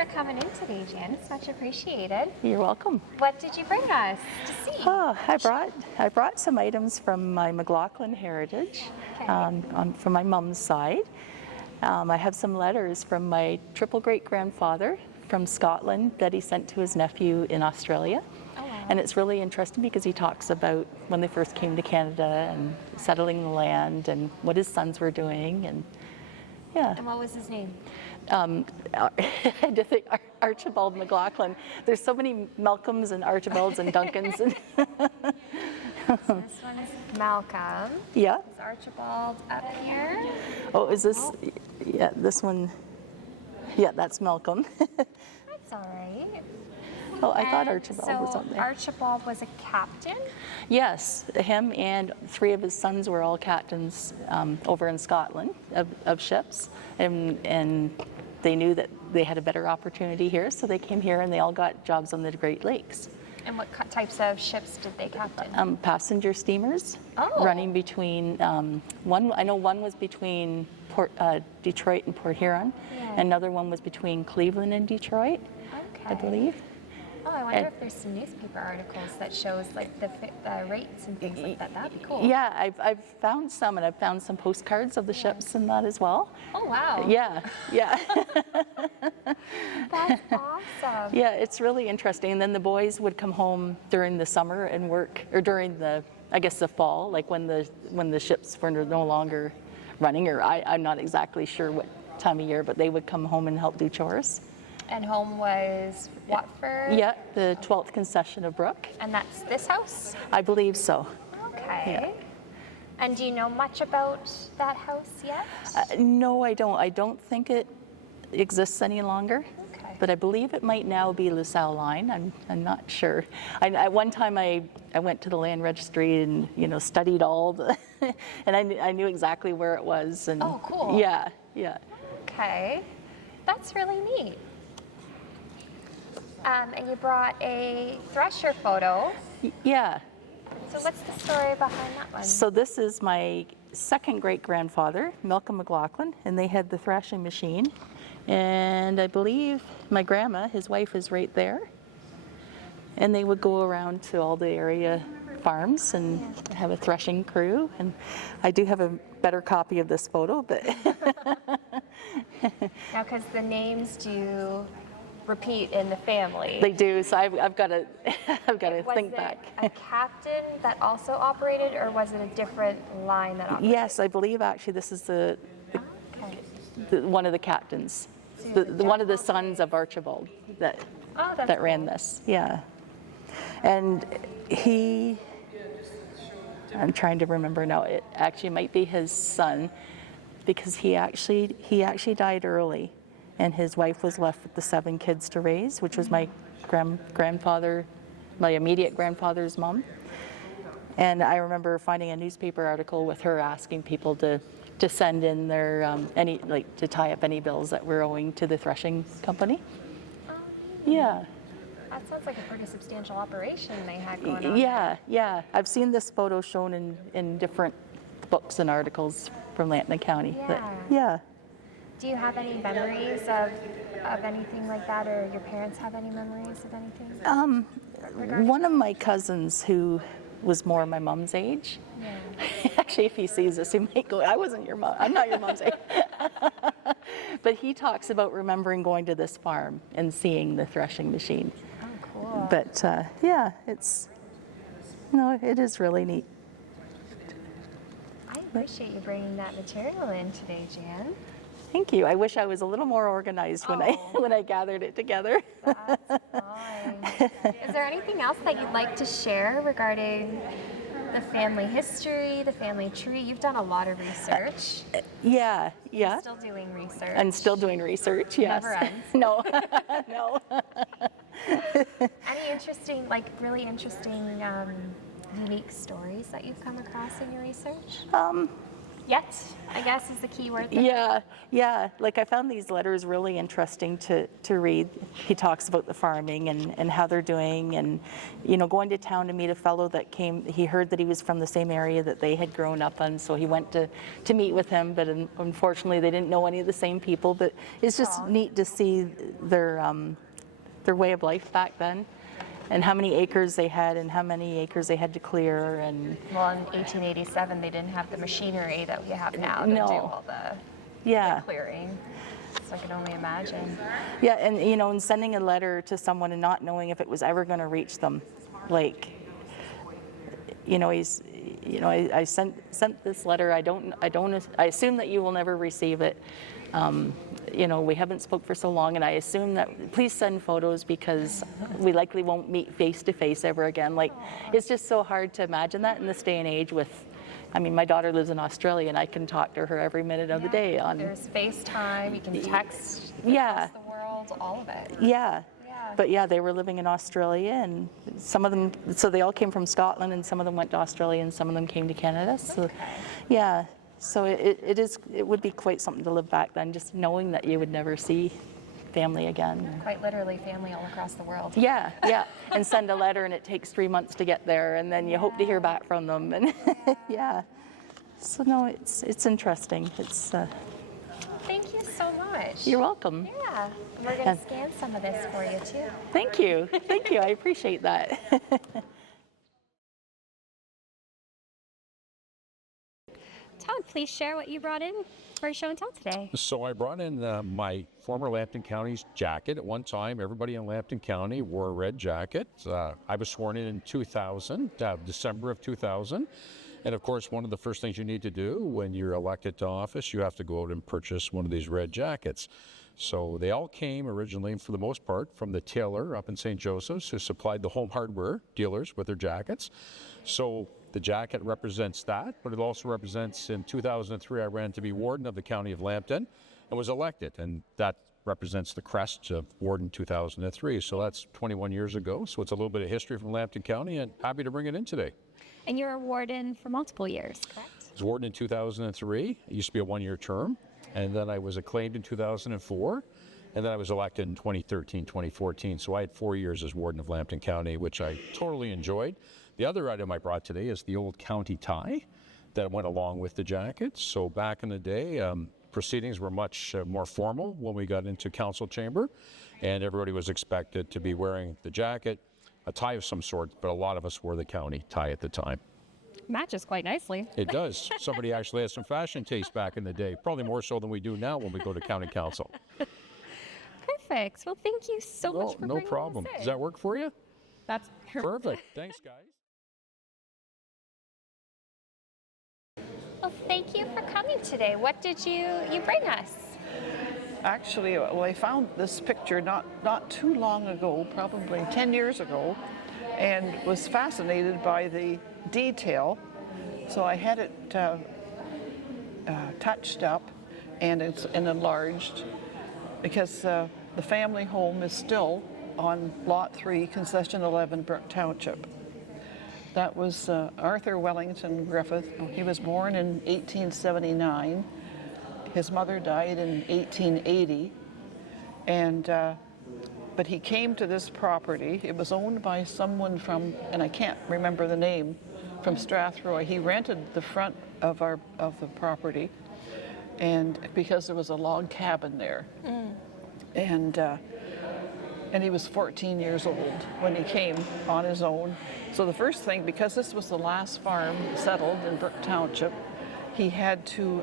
for coming in today, Jan. It's much appreciated. You're welcome. What did you bring us to see? Oh, I brought some items from my McLaughlin heritage, Okay. from my mom's side. I have some letters from my triple great-grandfather from Scotland that he sent to his nephew in Australia. Oh, wow. And it's really interesting because he talks about when they first came to Canada and settling the land and what his sons were doing. And yeah. And what was his name? I had to think Archibald McLaughlin. There's so many Malcolms and Archibalds and Duncans. And So this one is Malcolm. yeah. Is Archibald up here? Oh, is this? Yeah, this one. Yeah, that's Malcolm. That's all right. Oh, I thought And Archibald was so on there. Archibald was a captain? Yes, him and 3 of his sons were all captains over in Scotland of ships, and they knew that they had a better opportunity here, so they came here and they all got jobs on the Great Lakes. And what types of ships did they captain? Passenger steamers running between one. I know one was between Detroit and Port Huron. Yeah. Another one was between Cleveland and Detroit, I believe. Oh, I wonder if there's some newspaper articles that shows like the rates and things like that. That'd be cool. Yeah, I've found some, and I've found some postcards of the ships and that as well. Oh, wow. Yeah, yeah. That's awesome. Yeah, it's really interesting. And then the boys would come home during the summer and work, or during the, I guess, the fall, like when the ships were no longer running, or I'm not exactly sure what time of year, but they would come home and help do chores. And home was Watford? Yeah, the 12th concession of Brook. And that's this house? I believe so. Okay. Yeah. And do you know much about that house yet? No, I don't. I don't think it exists any longer. Okay. But I believe it might now be LaSalle Line. I'm not sure. At one time I went to the land registry and studied all the, and I knew exactly where it was. And Oh, cool. Yeah, yeah. Okay. That's really neat. And you brought a thresher photo. Yeah. So what's the story behind that one? So this is my second great-grandfather, Malcolm McLaughlin, and they had the thrashing machine. And I believe my grandma, his wife, is right there. And they would go around to all the area farms and have a threshing crew. And I do have a better copy of this photo, but Now, because the names do repeat in the family. they do. So I've got to think Was back. it a captain that also operated, or was it a different line that operated? Yes, I believe actually this is Okay. one of the captains, So one of the sons of Archibald that Oh, that's that ran cool. this. Yeah, and I'm trying to remember now. It actually might be his son, because he actually died early, and his wife was left with the 7 kids to raise, which was my grandfather, my immediate grandfather's mom. And I remember finding a newspaper article with her asking people to send in their to tie up any bills that were owing to the threshing company. Yeah. That sounds like a pretty substantial operation they had going on. Yeah. I've seen this photo shown in different books and articles from Lambton County. Yeah. Do you have any memories of anything like that, or your parents have any memories of anything? One of my cousins who was more my mom's age, actually if he sees this, he might go, I wasn't your mom, I'm not your mom's age. But he talks about remembering going to this farm and seeing the threshing machine. Oh, cool. But it is really neat. I appreciate you bringing that material in today, Jan. Thank you. I wish I was a little more organized when I gathered it together. That's fine. Is there anything else that you'd like to share regarding the family history, the family tree? You've done a lot of research. Yeah. Still doing research. I'm still doing research, yes. Never ends. No. Any interesting, really interesting, unique stories that you've come across in your research? Yet, I guess, is the key word there. Yeah. Like I found these letters really interesting to read. He talks about the farming and how they're doing, and going to town to meet a fellow that came. He heard that he was from the same area that they had grown up in, so he went to meet with him. But unfortunately, they didn't know any of the same people. But it's just neat to see their way of life back then, and how many acres they had and how many acres they had to clear. And well, in 1887 they didn't have the machinery that we have now to do all the clearing, so I can only imagine. Yeah, and sending a letter to someone and not knowing if it was ever going to reach them, like I sent this letter. I assume that you will never receive it. We haven't spoke for so long, and I assume that please send photos because we likely won't meet face to face ever again. Like, it's just so hard to imagine that in this day and age my daughter lives in Australia, and I can talk to her every minute of the day on. There's FaceTime, you can text across the world, all of it. Yeah. But they were living in Australia, and some of them, so they all came from Scotland, and some of them went to Australia, and some of them came to Canada. So, so it would be quite something to live back then, just knowing that you would never see family again. Quite literally family all across the world. Yeah, and send a letter, and it takes 3 months to get there, and then you hope to hear back from them, and So no, it's interesting. It's. Thank you so much. You're welcome. Yeah, we're going to scan some of this for you too. Thank you. I appreciate that. Todd, please share what you brought in for show and tell today. So I brought in my former Lambton County's jacket. At one time, everybody in Lambton County wore a red jacket. I was sworn in 2000, December of 2000. And of course, one of the first things you need to do when you're elected to office, you have to go out and purchase one of these red jackets. So they all came originally, for the most part, from the tailor up in St. Joseph's, who supplied the home hardware dealers with their jackets. So the jacket represents that, but it also represents, in 2003, I ran to be warden of the county of Lambton and was elected. And that represents the crest of warden 2003. So that's 21 years ago. So it's a little bit of history from Lambton County, and happy to bring it in today. And you're a warden for multiple years, correct? I was warden in 2003. It used to be a one-year term. And then I was acclaimed in 2004. And then I was elected in 2013, 2014. So I had 4 years as warden of Lambton County, which I totally enjoyed. The other item I brought today is the old county tie that went along with the jacket. So back in the day, proceedings were much more formal when we got into council chamber, and everybody was expected to be wearing the jacket, a tie of some sort, but a lot of us wore the county tie at the time. Matches quite nicely. It does. Somebody actually had some fashion taste back in the day, probably more so than we do now when we go to county council. Perfect. Well, thank you so much for bringing No problem. this in. Does that work for you? That's Perfect. Thanks, guys. Well, thank you for coming today. What did you bring us? Actually, well, I found this picture not too long ago, probably 10 years ago, and was fascinated by the detail. So I had it touched up and enlarged because the family home is still on Lot 3, Concession 11, Brooke Township. That was Arthur Wellington Griffith. He was born in 1879. His mother died in 1880, but he came to this property. It was owned by someone from, and I can't remember the name, from Strathroy. He rented the front of the property, and because there was a log cabin there, and he was 14 years old when he came on his own. So the first thing, because this was the last farm settled in Brooke Township, he had to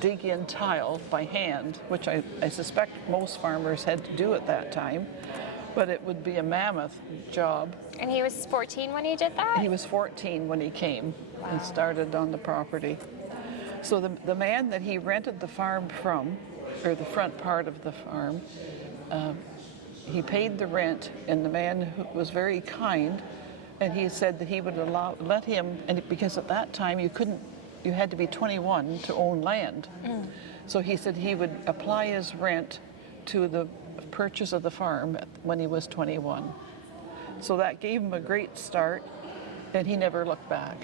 dig in tile by hand, which I suspect most farmers had to do at that time, but it would be a mammoth job. And he was 14 when he did that? He was 14 when he came and started on the property. So the man that he rented the farm from, or the front part of the farm, he paid the rent, and the man was very kind, and he said that he would let him, and because at that time you had to be 21 to own land. So he said he would apply his rent to the purchase of the farm when he was 21. So that gave him a great start, and he never looked back.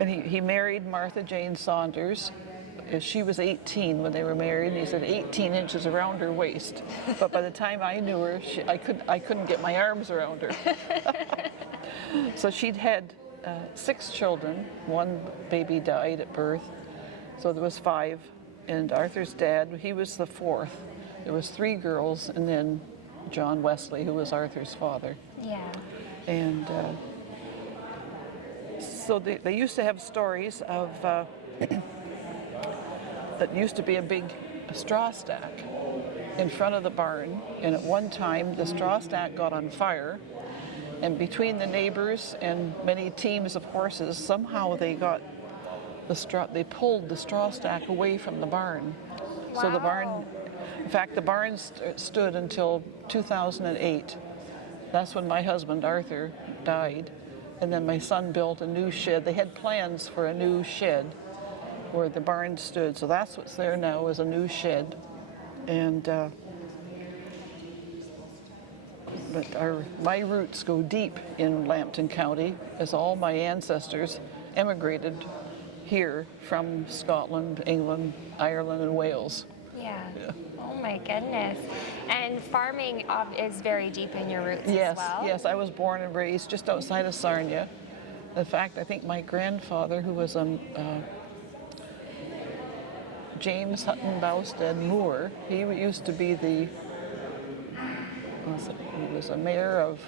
And he married Martha Jane Saunders. She was 18 when they were married, and he said 18 inches around her waist. But by the time I knew her, I couldn't get my arms around her. So she'd had 6 children. 1 baby died at birth, so there was 5. And Arthur's dad, he was the 4th. There was 3 girls, and then John Wesley, who was Arthur's father. Yeah. And so they used to have stories of, that used to be a big straw stack in front of the barn. And at one time, the straw stack got on fire. And between the neighbors and many teams of horses, somehow they got they pulled the straw stack away from the barn. Wow. So the barn, in fact, the barn stood until 2008. That's when my husband, Arthur, died. And then my son built a new shed. They had plans for a new shed where the barn stood. So that's what's there now, is a new shed. And but my roots go deep in Lambton County, as all my ancestors emigrated here from Scotland, England, Ireland, and Wales. Yeah. Oh my goodness. And farming is very deep in your roots Yes, as well? yes. I was born and raised just outside of Sarnia. In fact, I think my grandfather, who was James Hutton Bowstead Moore, he used to be he was a mayor of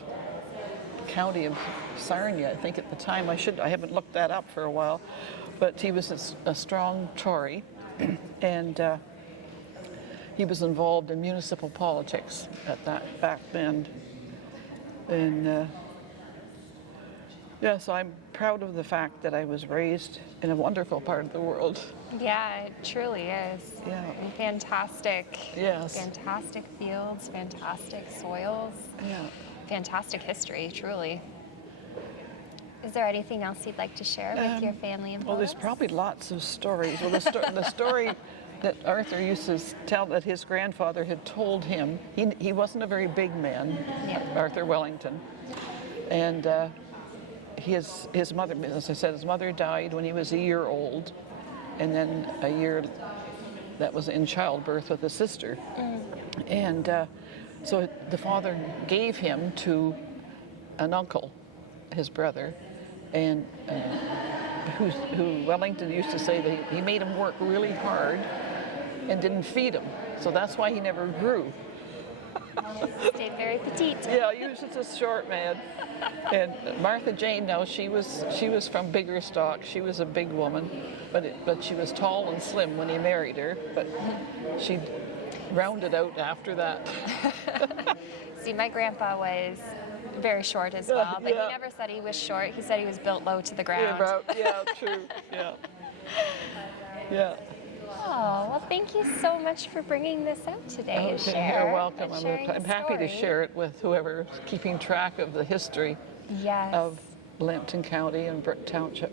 the county of Sarnia, I think, at the time. I haven't looked that up for a while, but he was a strong Tory, and he was involved in municipal politics back then. And so I'm proud of the fact that I was raised in a wonderful part of the world. Yeah, it truly is. Yeah. And fantastic. Yes. Fantastic fields, fantastic soils, Yeah. fantastic history, truly. Is there anything else you'd like to share with your family and Well, there's folks? probably lots of stories. Well, the story that Arthur used to tell that his grandfather had told him, he wasn't a very big man, Yeah. Arthur Wellington. And his mother, as I said, his mother died when he was a year old, and then a year that was in childbirth with a sister. And so the father gave him to an uncle, his brother, and who Wellington used to say that he made him work really hard and didn't feed him. So that's why he never grew. Stayed very petite. Yeah, he was just a short man. And Martha Jane, now she was from bigger stock. She was a big woman, but she was tall and slim when he married her. But she rounded out after that. See, my grandpa was very short as well, but Yeah. he never said he was short. He said he was built low to the ground. Yeah, true. Yeah. Yeah. Oh, well, thank you so much for bringing this out today to share. You're welcome. and sharing I'm the happy to story. share it with whoever's keeping track of the history Yes. of Lambton County and Brooke Township.